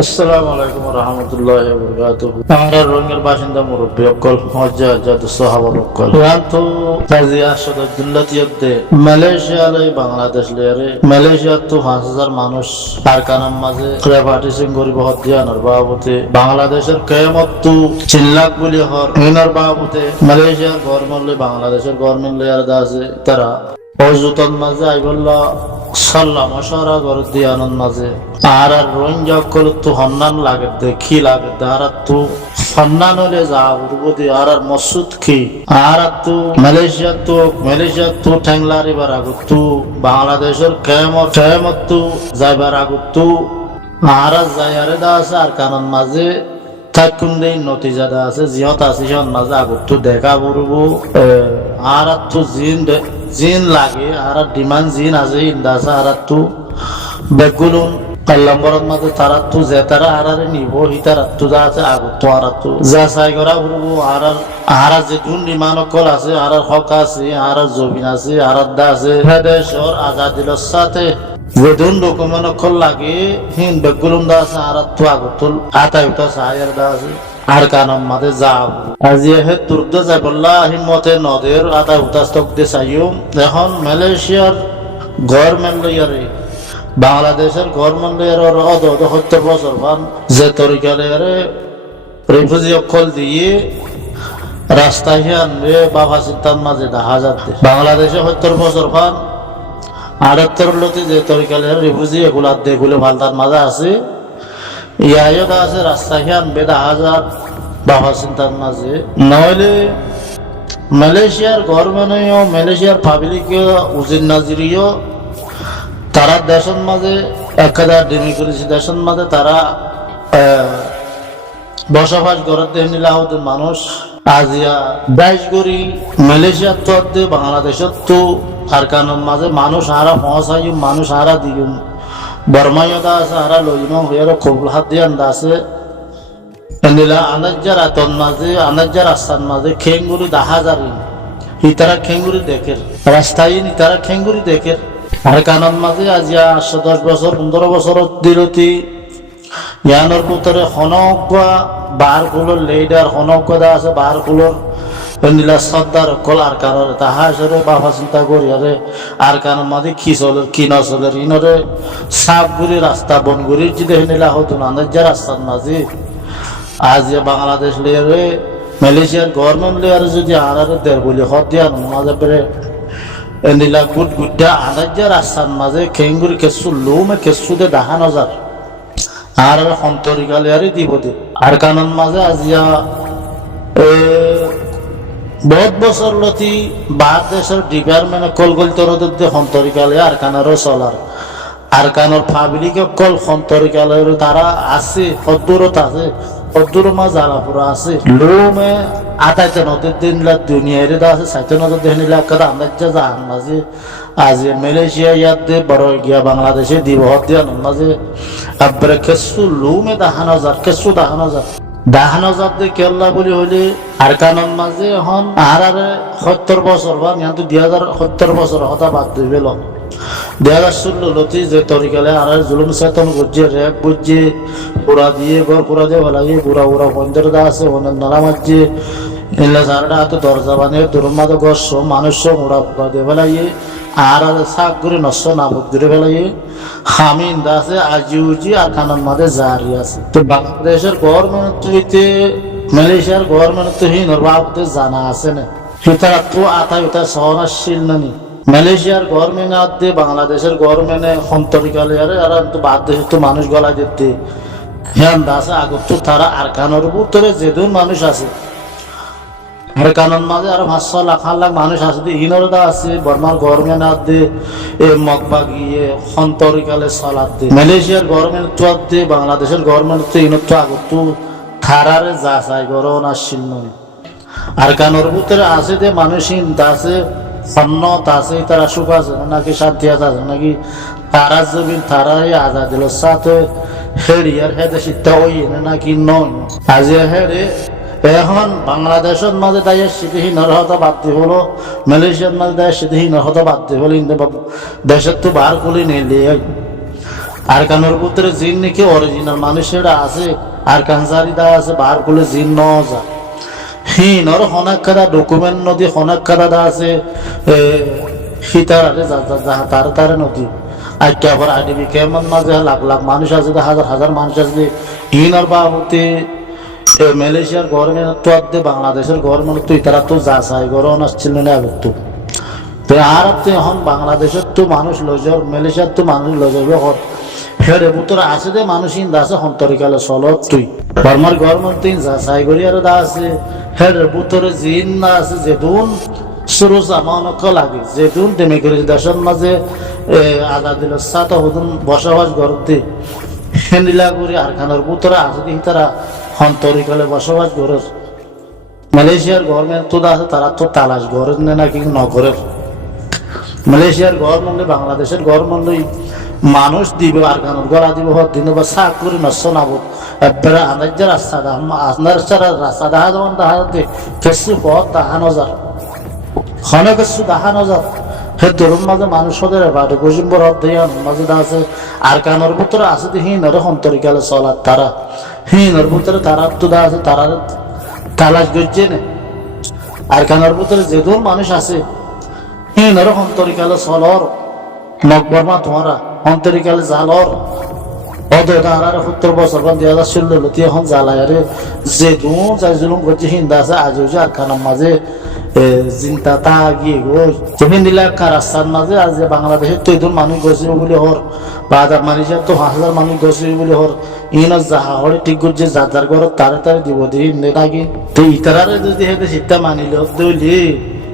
আসসালামু আলাইকুম ওয়া রাহমাতুল্লাহি ওয়া বারাকাতুহু। আমরা রোহিঙ্গার বাসিন্দা মুরব্বী অকল হজ্জাত সাহাবা অকল তো কাজী আসাদ আব্দুল্লাহ তিয়দে মালয়েশিয়া লই বাংলাদেশ লেরে মালয়েশিয়া তো 5000 মানুষ কারখানার মাঝে রেপার্টিশন করিব হদ্দিয়ানোর বাবতে বাংলাদেশের কিয়ামত তো 3 লাখ বলি হর এনার বাবতে মালয়েশিয়ার গভর্নমেন্ট লই বাংলাদেশের গভর্নমেন্ট লেয়ার দাসে তারা অজুতন মাঝে আইবল্লা সাল্লাম আশারা করে দিয়ানোর মাঝে আর রোহিঙ্গা তো হন্নান লাগে দেখি লাগে আর তো হন্নান হলে যা উর্বদি আর মসুদ কি আর তো মালয়েশিয়া তো ঠ্যাংলার এবার আগত তো বাংলাদেশের কেমত তো যাইবার আগত তো আর যাইয়ারে দা আছে আর কারণ মাঝে থাকুন দেই নতিজাদা আছে জিহত আছে সিহন মাঝে আগত তো দেখা পড়ব আর তো জিন লাগে আর ডিমান্ড জিন আছে ইন্দাসা আর তো বেগুলুন কল্লাম্বরত মাঝে তারা তো যে তারা আরারে নিব হিতারা তো যা আছে আগত তো আর তো যা চাই করা পড়ব আর যে দুন নিমান কল আছে আর হক আছে আর জমিন আছে আর দা আছে দেশর আজাদির সাথে যেদিন ডকুমেন্ট কল লাগে হিন বেগুলুন দা আছে আর তো আগত আতাই তো সায়ার দা আছে আর কানম মাঝে যাও আজি হে তুর্দ যাই বললা হিমতে নদের আতা উতাস্তক দে চাইও এখন মালয়েশিয়ার গভর্নমেন্ট লইয়ারে বাংলাদেশের গভর্নমেন্ট লইয়ার 70 বছর পান যে তরিকা লইয়ারে রিফিউজি অকল দিয়ে রাস্তায় আনবে বাবা চিন্তার মাঝে দেখা যাচ্ছে বাংলাদেশে 70 বছর পান 78 লতি যে তরিকা লইয়ারে রিফিউজি এগুলো ভালতার মাঝে আছে ইয়ায়ও আছে রাস্তায় আনবে দেখা যাক বাবা চিন্তার মাঝে নইলে মালয়েশিয়ার গভর্নমেন্টও মালয়েশিয়ার পাবলিকও উজির নাজিরিও তারা দেশের মাঝে 1000 ডেমোক্রেসি দেশের মাঝে তারা বসবাস করতে নিলাহত মানুষ আজিয়া 22 গরি মালয়েশিয়ার তো বাংলাদেশের তো কারখানার মাঝে মানুষ হারা পৌঁছাই মানুষ হারা দিগুম বর্মায়দা আছে হারা লইনো হইয়ার কবুল হাত দিয়ে আছে এনিলা আনাজ্জার আতন মাঝে আনাজ্জার আস্তান মাঝে খেঙ্গুরি দেখা যারি ইতারা খেঙ্গুরি দেখের রাস্তায় ইতারা খেঙ্গুরি দেখের আর কানন মাঝে আজিয়া 810 বছর 15 বছর দিলতি ইয়ানোর ভিতরে হনকা বারগুলোর লিডার হনকা আছে বারগুলোর নীলা সর্দার কল আর কারণ তাহা আসলে বাবা চিন্তা করি আরে আর কারণ মাঝে কি চলের কি নচলের ইনরে সাপগুড়ি রাস্তা বনগুড়ির যদি নীলা হতো না যে রাস্তার মাঝে আজ বাংলাদেশ লেয়ারে মালয়েশিয়ার গভর্নমেন্ট লেয়ারে যদি আনারে দেড় বলি হদিয়া মাঝে পেরে নীলা গুড্ডা আনাজ্জা রাস্তার মাঝে খেঙ্গুরি কেসু লোমে কেসুতে দেখানো যার আর সন্তরিকা লেয়ারে দিব দে আর কারণ মাঝে আজিয়া বহুত বছর লতি বাহার দেশের ডিপার্টমেন্ট কলগল তরদের সন্তরিকালয় আর কানারও চলার আর কানোর ফাবিলিকে কল সন্তরিকালয়ের তারা আছে সদ্দূরত আছে সদ্দূর মা জালাপুরা আছে লোমে আটাইতে নদীর দিন দুনিয়ারে দা আছে সাইতে নদীর দিন কাদা আন্দাজা জাহান মাঝে আজি মালয়েশিয়া ইয়াত দে বড় গিয়া বাংলাদেশে দিব হদিয়া মাঝে আব্রে কেসু লোমে দাহানো যার কেসু দাহানো যার দাহানো যার দে কেল্লা বলি হইলে আর কানন মাঝে এখন আর 70 বছর বা ইয়াতে 2070 বছর হতা বাদ দিবে ল 2016 লতি যে তরিকালে আর জুলুম চেতন গুজে রেপ বুঝে পুরা দিয়ে ভালাই পুরা বন্ধের দা আছে অনেক নালা মাঝে এলা সারটা হাতে দরজা বানিয়ে দুর্মাদ গস মানুষ মুড়া পুরা দিয়ে ভালাই আর শাক করে নষ্ট নাবুদ করে ফেলাই হামিন দা আছে আজি উজি আর কানন মাঝে জারি আছে তো বাংলাদেশের গভর্নমেন্ট হইতে মালয়েশিয়ার গভর্নমেন্ট তো হিনর বাবতে জানা আছে না সুতরাং তো আতাই ওটা সহনশীল নানি মালয়েশিয়ার গভর্নমেন্ট আদে বাংলাদেশের গভর্নমেন্টে সন্তরিকালে আর তো বাদ দেশে তো মানুষ গলা যেতে হ্যাঁ আছে আগত তো তারা আর কানোর ভিতরে যেদিন মানুষ আছে আর কানন মাঝে আর 500 লাখ মানুষ আছে ইনর দা আছে বর্মার গভর্নমেন্ট আদে এ মকবা গিয়ে সন্তরিকালে চলাত দে মালয়েশিয়ার গভর্নমেন্ট তো আদে বাংলাদেশের গভর্নমেন্ট তো ইনর তো আগত তো থারারে যা চাই গরম আসছিল নয় আর কানোর ভিতরে আছে যে মানুষ আছে সন্নত আছে তারা সুখ আছে নাকি শান্তি আছে নাকি তারা জমিন তারাই আজাদিল সাথে হেড়ি আর হেদে শীতটা ওই নাকি নয় আজি হেড়ে এখন বাংলাদেশের মাঝে দায় স্মৃতিহীন হতে বাধ্য হলো মালয়েশিয়ার মাঝে দায় স্মৃতিহীন হতে বাধ্য হলো কিন্তু দেশের তো বার করি নিলে আর কানোর ভিতরে জিন নাকি অরিজিনাল মানুষের আছে আর কানজারি দা আছে বার করলে জিন ন যা হিনর হনাক কাদা ডকুমেন্ট নদী হনাক কাদা দা আছে সীতার আরে যাহা তার তারে নদী আজ্ঞা পর আইডিবি কেমন মাঝে লাখ লাখ মানুষ আছে হাজার হাজার মানুষ আছে হিনর বাবুতে মালয়েশিয়ার গভর্নমেন্ট তো আদে বাংলাদেশের গভর্নমেন্ট তো তারা তো যা চাই গরম আসছিল না আগে তো আর এখন বাংলাদেশের তো মানুষ লজর মালয়েশিয়ার তো মানুষ লজর হেরে ভিতরে আছে দে মানুষ ইন্দা আছে হন্তরিকালে চলত তুই বর্মার গভর্নমেন্ট তুই যা চাই করি আর দা আছে হেরে ভিতরে জিন না আছে যেদুন শুরু জামানক লাগে যেদুন ডেমোক্রেসি দেশের মাঝে আজাদিল সাত হদুন বসবাস করতে হেন্দিলা করি আর খানের ভিতরে আছে দিন তারা হন্তরিকালে বসবাস করে মালয়েশিয়ার গভর্নমেন্ট তো আছে তারা তো তালাশ করে নাকি নগরের মালয়েশিয়ার গভর্নমেন্ট বাংলাদেশের গভর্নমেন্ট মানুষ দিব আর কানুন গড়া দিব দিন বা চাক করে নষ্ট নাব একবারে আনাজ্যের রাস্তা আপনার রাস্তা দেখা যেমন দেখাতে কিছু পথ দেখানো যায় অনেক কিছু দেখানো যায় সেই ধরুন মাঝে মানুষদের বাড়ি গজিম্বর অধ্যায়ন মাঝে আছে আর কানোর ভিতরে আছে হিনরে সন্তরিকালে চলার তারা হিনর ভিতরে তারা তো আছে তারা তালাশ গজ্জে নে আর কানোর ভিতরে যেদুর মানুষ আছে হিনরে সন্তরিকালে চলর নকবর্মা তোমারা অন্তরিকালে জালর অদার 70 বছর 2016 এখন জ্বালায় আরে যে যাই জুলুম করছে হিন্দা আছে আজ আর খানার মাঝে চিন্তা তা গিয়ে গো দিলা রাস্তার মাঝে আজ বাংলাদেশের তো এদুন মানুষ গেছিল বলে হর বা মালয়েশিয়ার তো 5000 মানুষ গেছিল বলে হর ইন যাহা হরে ঠিক করছে যার ঘর তারে তারে দিব দিই নাকি তো ইতারারে যদি হেঁটে শীতটা মানিল দইলি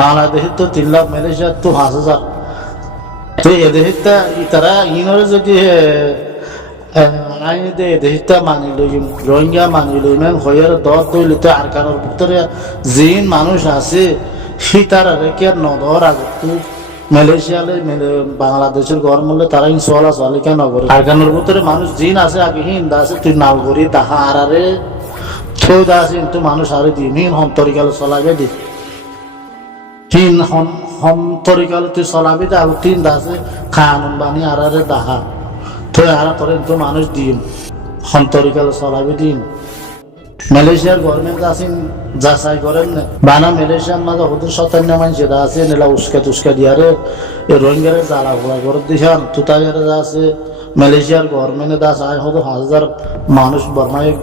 বাংলাদেশের তো 3 লাখ মালয়েশিয়ার তো 5000 তো এদেশটা ইতারা ইনরে যদি আইন দে দেশটা মানিল রোহিঙ্গা মানিল ইমান হইয়ার দর দইলে তো আর কারোর ভিতরে জিন মানুষ আছে সীতারা রেখে নদর আগত মালয়েশিয়ালে বাংলাদেশের গভর্নমেন্টে তারা ইনশাল্লাহ চলিকা নগর আর কারোর ভিতরে মানুষ জিন আছে আগে হিন্দা আছে তুই নালগরি তাহা আরে থই দা আছে কিন্তু মানুষ আরে দিন হিন হন্তরিকালে চলাবে দি হিন হন্তরিকালে তুই চলাবি দা আর তিন দাসে খানুন বানি আরে দাহা তো আর তোর তো মানুষ দিন হন্তরিকালে চলাবি দিন মালয়েশিয়ার গভর্নমেন্ট আসেন যাচাই করেন না বানা মালয়েশিয়ার মাঝে হদুর 57 মানুষ যেটা আছে নেলা উস্কা দিয়ারে রোহিঙ্গারে জ্বালা ভরা করে দিশান তুতাইয়ারে যা আছে মালয়েশিয়ার গভর্নমেন্টে দাস আয় হতো 1000 মানুষ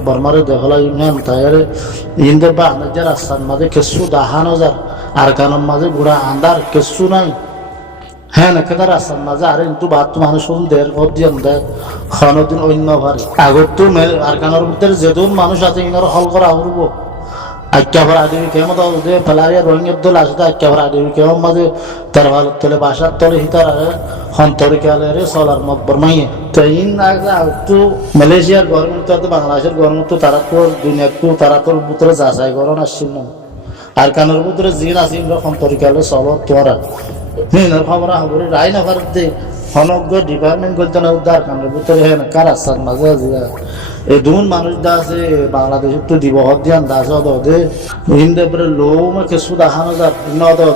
বর্মারে দেখলা ইমান তাইয়ারে ইন্দে বা আনাজার রাস্তার মাঝে কিছু দাহানো যার আর কানোর মাঝে বুড়া আন্দার কিছু নাই হ্যাঁ না কেদার রাস্তার মাঝে আর কিন্তু বাদ তো মানুষ দেড় ভোট দিয়ে দেয় খনদিন অন্য ভারে আগত তো আর কানোর ভিতরে যেদুন মানুষ আছে ইনার হল করা হরব আজ্ঞাভর আদিবি কেমন দে ফেলারিয়া রোহিঙ্গার দল আসতে আজ্ঞাভর আদিবি কেমন মাঝে তার ভালো তলে বাসার তলে হিতার হন্তরিকালে চলার মকবর মাইয়ে তো ইন তো মালয়েশিয়ার গভর্নমেন্ট তো বাংলাদেশের গভর্নমেন্ট তো তারা তো দুনিয়ার তো তারা তোর ভিতরে যাচাই করণ আসছিল না আর কানোর ভিতরে জিন আছে ইন্দ্র হন্তরিকালে চলো তোরা হিনার খবর খবর রায় না ভারত দে হনজ্ঞ ডিপার্টমেন্ট করতে না উদ্ধার কানোর ভিতরে হ্যাঁ কার রাস্তার মাঝে এই দুন মানুষ দা আছে বাংলাদেশের তো দিব হদ্যান দাস দে হিন্দে পরে লোমে কিছু দেখানো যার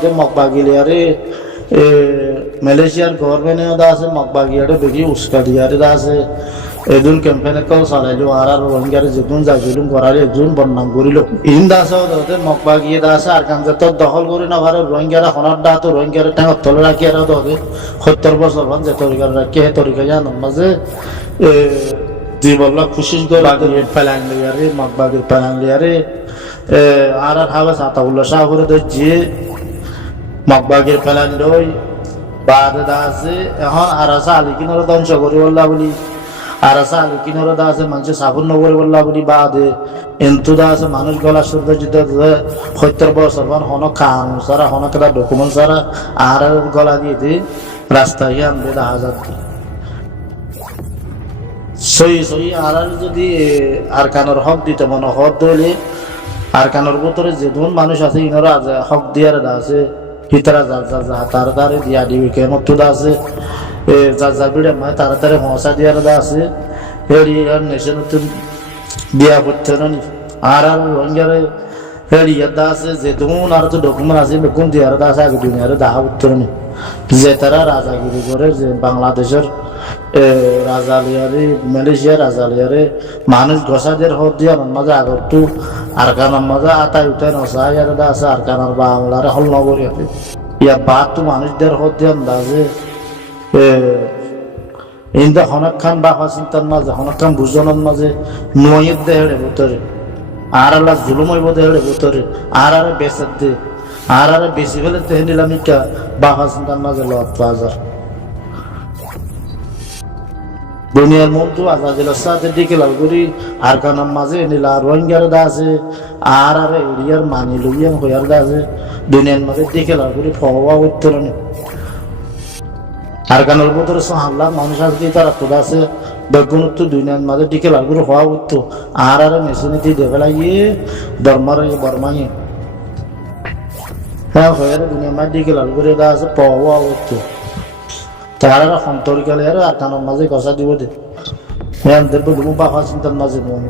দে মকবাগিলে আরে মালয়েশিয়ার গভর্নমেন্ট দা আছে মকবাগিয়ারে বেশি উস্কা দিয়ারে দা আছে এদিন ক্যাম্পেইনে কল চালাইলো আর রোহিঙ্গারে যেদিন যাইছিলুম করারে একজন বদনাম করিল ইন দাস মকবাগিয়ে দাস আর কাঞ্জা তো দখল করে না ভারে রোহিঙ্গারা হনার দা তো রোহিঙ্গারে টাঙা তলে রাখি আর দে 70 বছর ভান যে তরিকার রাখি হে তরিকা জানো মাঝে জীবল্লা খুশি করে বাগিয়ে প্ল্যান লিয়ারে মকবাগির প্ল্যান লিয়ারে আর হাওয়া সাতাউল্লাহ শাহ করে যে মকবাগির প্ল্যান লই বাদ দাসে এখন আর আসা আলিকিনর ধ্বংস করি বললা বলি আর আসা আলিকিনর দা আছে মানুষের সাফল্য করে বললা বলি বাদে এন্তু দা আছে মানুষ গলা শুদ্ধ যুদ্ধ 70 বছর ভান হন কানুন সারা হন কেদা ডকুমেন্ট সারা আর গলা দিয়ে দি রাস্তায় আনবে 10,000 সই আর যদি আর কানোর হক দিতে মনে হক দিলে আর কানোর ভিতরে যে ধন মানুষ আছে ইনারা হক দিয়ার আছে হিতারা যার তাড়াতাড়ি দিয়া দিবি কেমন তো আছে যার বিড়ে মানে তাড়াতাড়ি মশা দিয়ার আছে হেরি আর নেশন দিয়া করতে না আর রোহিঙ্গারে হেরি ইয়াদা আছে যে ধন আর তো ডকুমেন্ট আছে ডকুমেন্ট দিয়ার আছে আগে দুনিয়ারে দেখা করতে না যে তারা রাজাগিরি করে যে বাংলাদেশের রাজালিয়ারে মালয়েশিয়া রাজালিয়ারে মানুষ গসাদের হদ দিয়ে মাঝে আগরতু আর কানার মাঝে আতাই উঠাই নসাই আর আছে আর কানার বা আমলারে হল নগরী আছে ইয়া বাদ তো মানুষদের হদ দিয়ে আন্দাজে ইন্দা হনক খান বাফা চিন্তার মাঝে হনক খান বুঝনের মাঝে নয়ের দেহেড়ে ভেতরে আর আল্লাহ জুলুম হইব দেহেড়ে ভেতরে আর বেচার দে আর বেশি ফেলে দেহে নিলাম ইকা বাফা চিন্তার মাঝে লত বাজার দুনিয়ার মধ্যে আজাদিলের সাথে দিকে লাল করি আর কানার মাঝে নীলা রোহিঙ্গার দা আছে আর এরিয়ার মানি লইয়াম হইয়ার দা আছে দুনিয়ার মাঝে দিকে লাল করি ফওয়া উত্তরণে আর কানার ভিতরে হাল্লা মানুষ আজকে তারা তোদা আছে বেগুনত দুনিয়ার মাঝে দিকে লাল করে হওয়া উঠতো আর মেশিনে দিয়ে দেখে লাগিয়ে বর্মাইয়ে হ্যাঁ হয়ে দুনিয়ার মাঝে দিকে লাল করে দা আছে পাওয়া উঠতো তারা সন্তরিকালে আর কানার মাঝে গসা দিব দে হ্যাঁ দেখবো বাফা চিন্তার মাঝে মনে